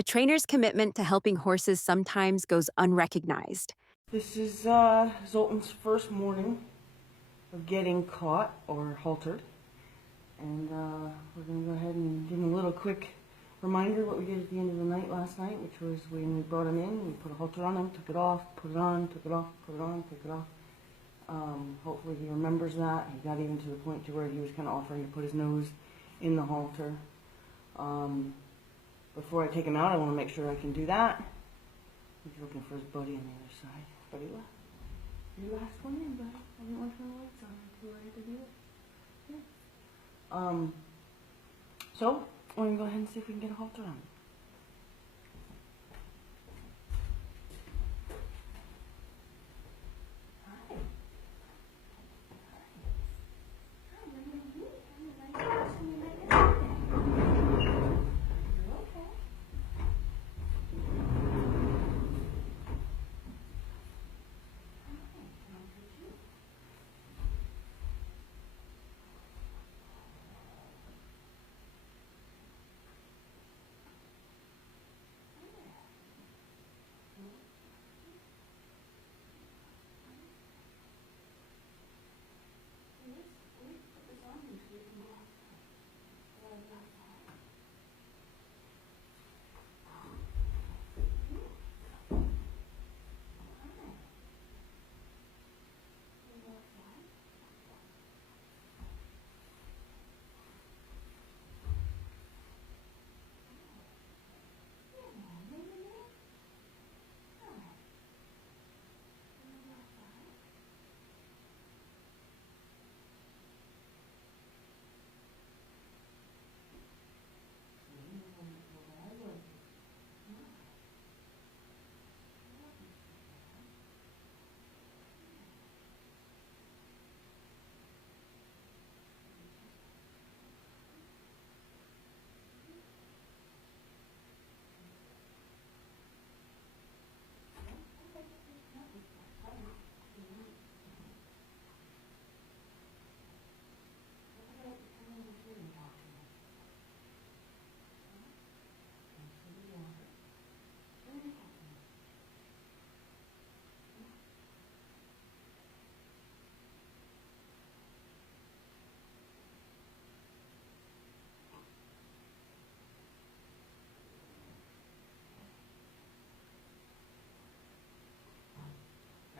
A trainer's commitment to helping horses sometimes goes unrecognized. This is Zoltan's first morning of getting caught or haltered. And we're going to go ahead and give him a little quick reminder what we did at the end of the night last night, which was when we brought him in, we put a halter on him, took it off, put it on, took it off, put it on, took it off. Hopefully he remembers that. He got even to the point to where he was kind of offering to put his nose in the halter. Before I take him out, I want to make sure I can do that. He's looking for his buddy on the other side. Buddy left. Your last one in, buddy. I didn't want to turn the lights on until I had to do it. Yeah. So, we're going to go ahead and see if we can get a halter on him.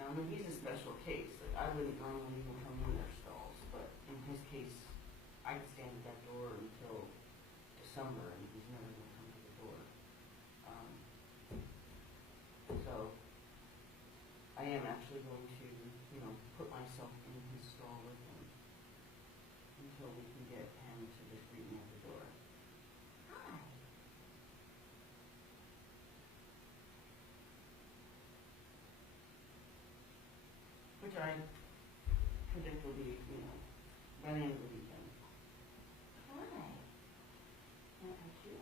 I mean, he's a special case. Like, I wouldn't normally even come in their stalls, but in his case, I could stand at that door until December, and he's never going to come to the door. So, I am actually going to, put myself in his stall with him until we can get him to just greet me at the door. Hi. Which I predict will be, by the end of the weekend. Hi. Can I touch you?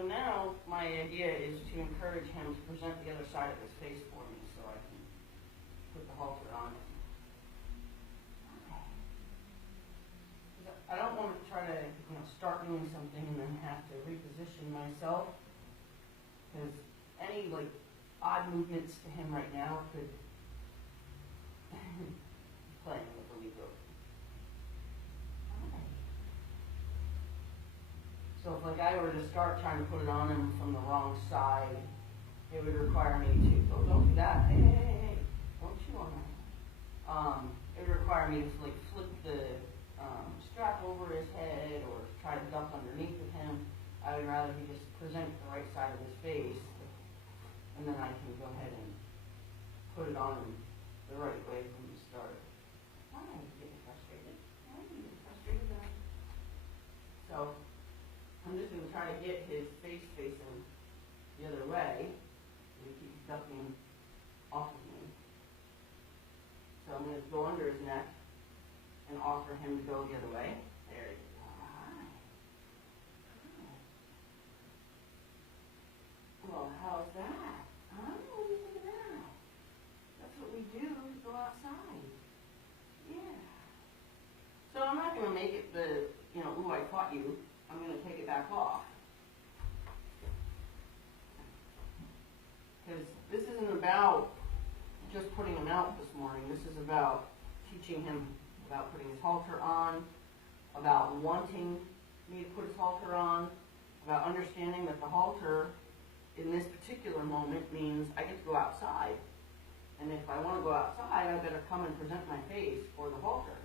So now my idea is to encourage him to present the other side of his face for me so I can Myself, because any like odd movements to him right now could playing with the legal. So if like I were to start trying to put it on him from the wrong side, it would require me to, oh, don't do that, hey, don't chew on that. It would require me to like flip the strap over his head or try to duck underneath of him. I would rather he just present the right side of his face, and then I can go ahead and put it on him the right way from the start. Why are you getting frustrated? Why are you getting frustrated now? So I'm just going to try to get his face facing the other way. And he keeps ducking off of me. So I'm going to go under his neck and offer him to go the other way. There you go. Hi. Well, how's that? Huh? What do you think of that? That's what we do to go outside. Yeah. So I'm not going to make it the, ooh, I caught you. I'm going to take it back off. Because this isn't about just putting him out this morning. This is about teaching him about putting his halter on, about wanting me to put his halter on, about understanding that the halter in this particular moment means I get to go outside. And if I want to go outside, I better come and present my face for the halter.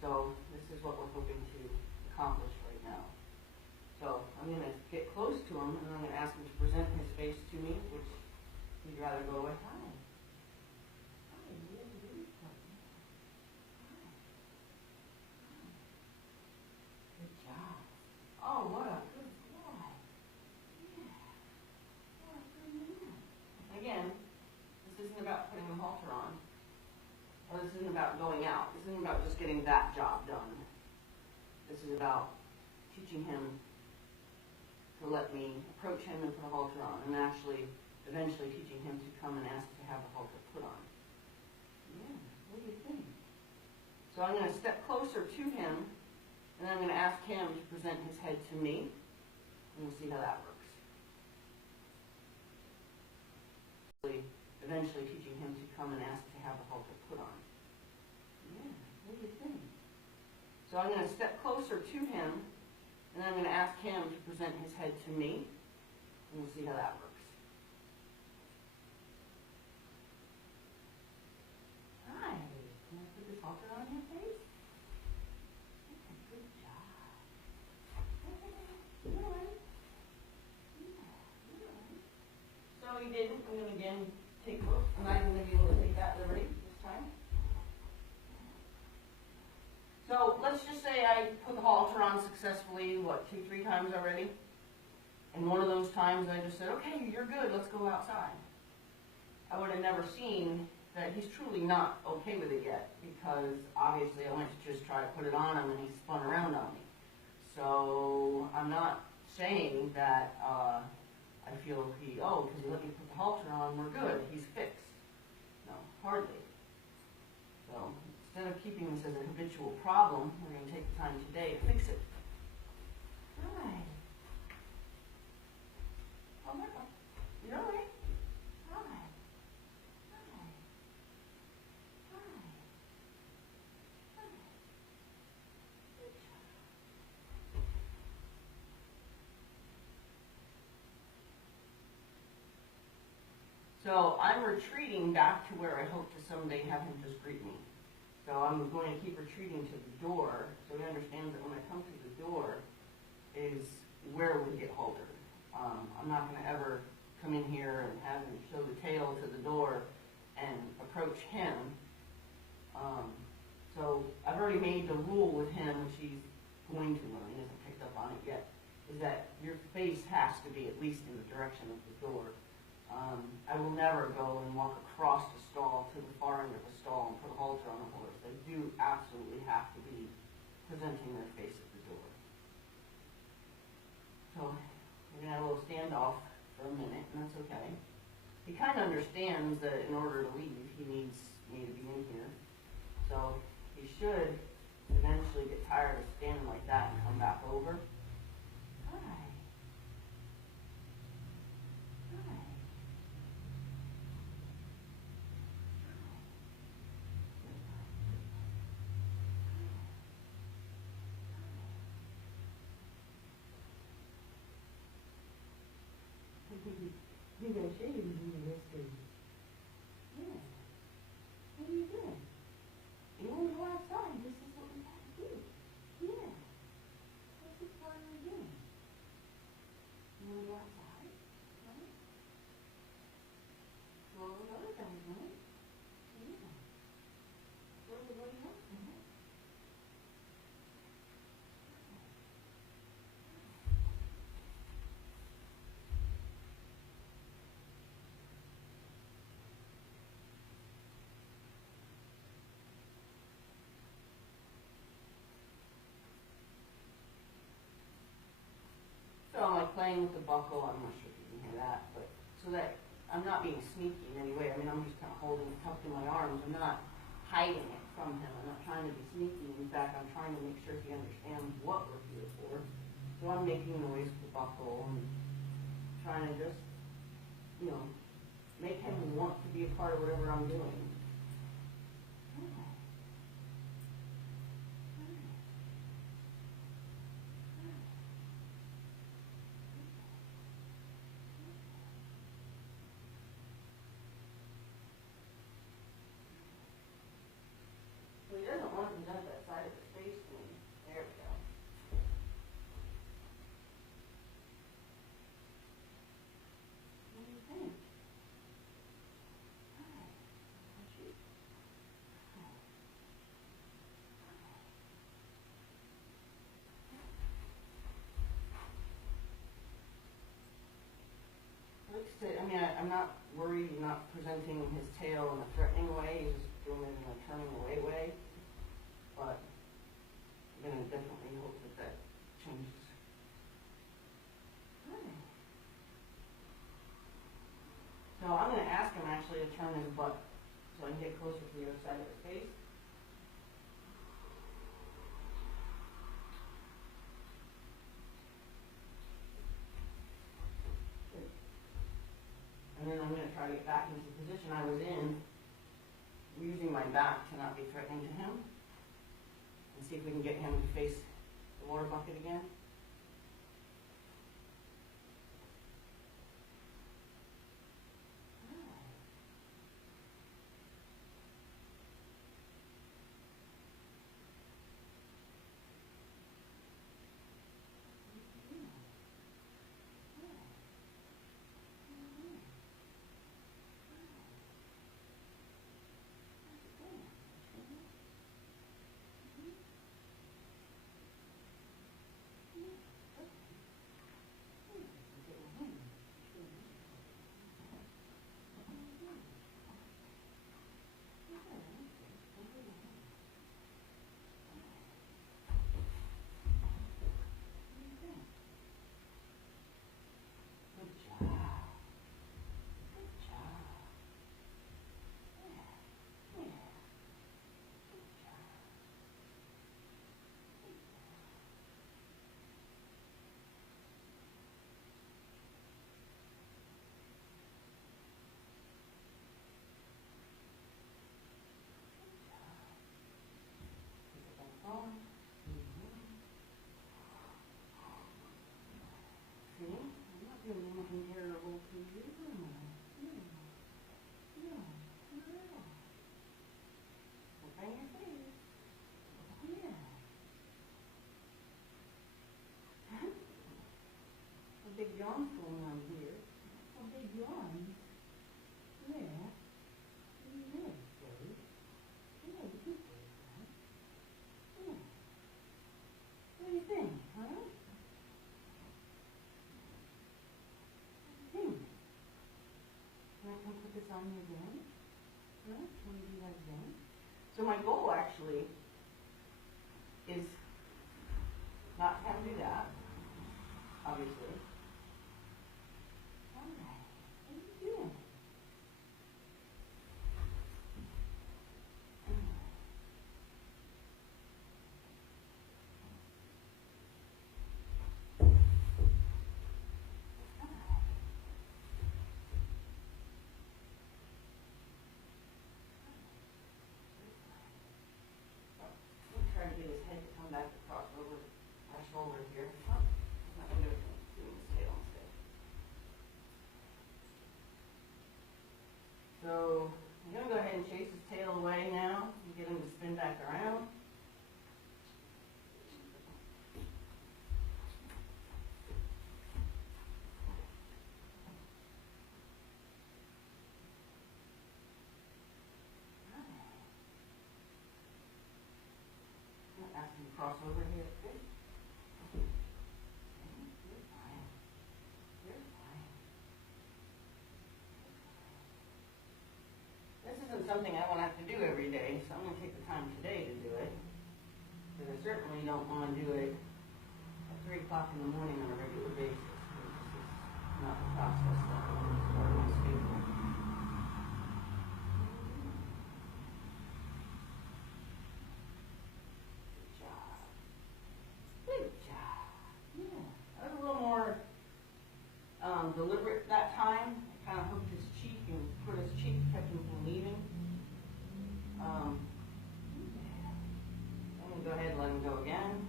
So this is what we're hoping to accomplish right now. So I'm going to get close to him, and I'm going to ask him to present his face to me, which he'd rather go away. Hi. Hi, good job. Oh, what a good boy. Yeah. What a good man. Again, this isn't about putting the halter on, or this isn't about going out. This isn't about just getting that job done. This is about teaching him to let me approach him and put a halter on, and actually, eventually teaching him to come and ask to have the halter put on. Yeah, what do you think? So I'm going to step closer to him, and I'm going to ask him to present his head to me, and we'll see how that works. Eventually teaching him to come and ask to have the halter put on. Yeah, what do you think? So I'm going to step closer to him, and I'm going to ask him to present his head to me, and we'll see how that works. Hi, can I put this halter on your face? Yeah, good job. You're all right. Yeah, you're all right. So he didn't. I'm going to again take, I'm not even going to be able to take that liberty this time. So let's just say I put the halter on successfully, 2-3 times already? And one of those times I just said, okay, you're good, let's go outside. I would have never seen that he's truly not okay with it yet, because obviously I went to just try to put it on him and he spun around on me. So I'm not saying that I feel because he let me put the halter on, we're good, he's fixed. No, hardly. So instead of keeping this as a habitual problem, we're going to take the time today to fix it. Hi. Oh, no. You're all right. Hi. Hi. Hi. Hi. Good job. So I'm retreating back to where I hope to someday have him just greet me. So I'm going to keep retreating to the door, so he understands that when I come to the door is where we get haltered. I'm not going to ever come in here and have him show the tail to the door and approach him. So I've already made the rule with him, which he's going to learn, he hasn't picked up on it yet, is that your face has to be at least in the direction of the door. I will never go and walk across the stall to the far end of the stall and put a halter on a horse. They do absolutely have to be presenting their face at the door. So we're going to have a little standoff for a minute, and that's okay. He kind of understands that in order to leave, he needs me to be in here. So he should eventually get tired of standing like that and come back over. Hi. You gotta show you the history. Yeah. What are you doing? You want to go outside? This is what we have to do. Yeah. What's this part of doing? You want to go outside? Right? Well, the other guys went. Yeah. Where everybody else went. So I'm like playing with the buckle. I'm not sure if you can hear that, but so that I'm not being sneaky in any way. I mean, I'm just kind of holding it tucked in my arms. I'm not hiding it from him. I'm not trying to be sneaky. In fact, I'm trying to make sure he understands what we're here for. So I'm making noise with the buckle and trying to just, you know, make him want to be a part of whatever I'm doing. So he doesn't want to present that side of his face to me. There we go. What do you think? Hi. How's you? Hi. Looks to, I mean, I'm not worried. He's not presenting his tail in a threatening way. He's just doing it in a turning away way. But I'm going to definitely hope that that changes. Hi. So I'm going to ask him actually to turn his butt so I can get closer to the other side of his face. Good. And then I'm going to try to get back into the position I was in, using my back to not be threatening to him, and see if we can get him to face the water bucket again. See? I'm not doing anything terrible to you, am I? No. No. Not at all. Look on your face. Yeah. A big yawn's going on here. A big yawn. Yeah. Yeah, silly. Yeah, you do it, right? Yeah. What do you think, huh? Can I come put this on you again? Huh? Can we do that again? So my goal actually is not to have to do that, obviously. All right. What are you doing? I'm trying to get his head to come back across over my shoulder here. Oh, I'm not going to do it. and chase his tail away now. You get him to spin back around. Ask him to cross over here. Good. You're fine. You're fine. This isn't something I want to have to do every day, so I'm going to take the time today to do it. But I certainly don't want to do it at 3 o'clock in the morning on a regular basis. This is not the process that I want to start my schedule. Deliberate that time. I kind of hooked his cheek and put his cheek, kept him from leaving. I'm going to go ahead and let him go again.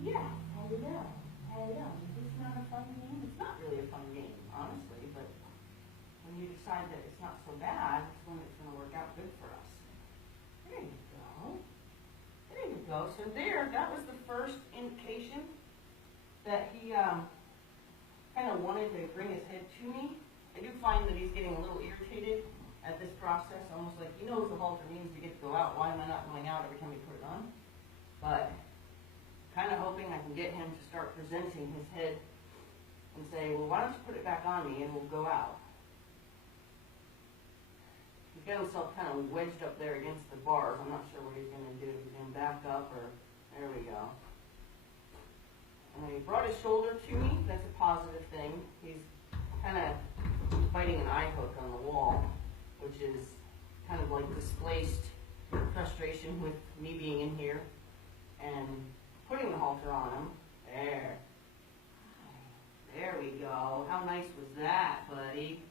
Yeah, how you know? How you know? Is this not a fun game? It's not really a fun game, honestly, but when you decide that it's not so bad, it's when it's going to work out good for us. There you go. There you go. So there, that was the first indication that he kind of wanted to bring his head to me. I do find that he's getting a little irritated at this process, almost like he knows the halter means to get to go out. Why am I not going out every time we put it on? But kind of hoping I can get him to start presenting his head and say, well, why don't you put it back on me and we'll go out. He's got himself kind of wedged up there against the bars. I'm not sure what he's going to do. He's going to back up or, there we go. And he brought his shoulder to me. That's a positive thing. He's kind of fighting an eye hook on the wall, which is kind of like displaced frustration with me being in here and putting the halter on him. There. There we go. How nice was that, buddy?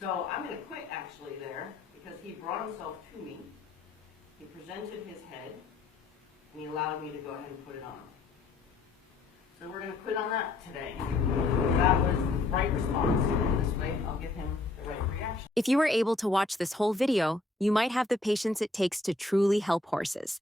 So I'm going to quit actually there because he brought himself to me. He presented his head and he allowed me to go ahead and put it on. So we're going to quit on that today. That was the right response. And this way I'll give him the right reaction. If you were able to watch this whole video, you might have the patience it takes to truly help horses.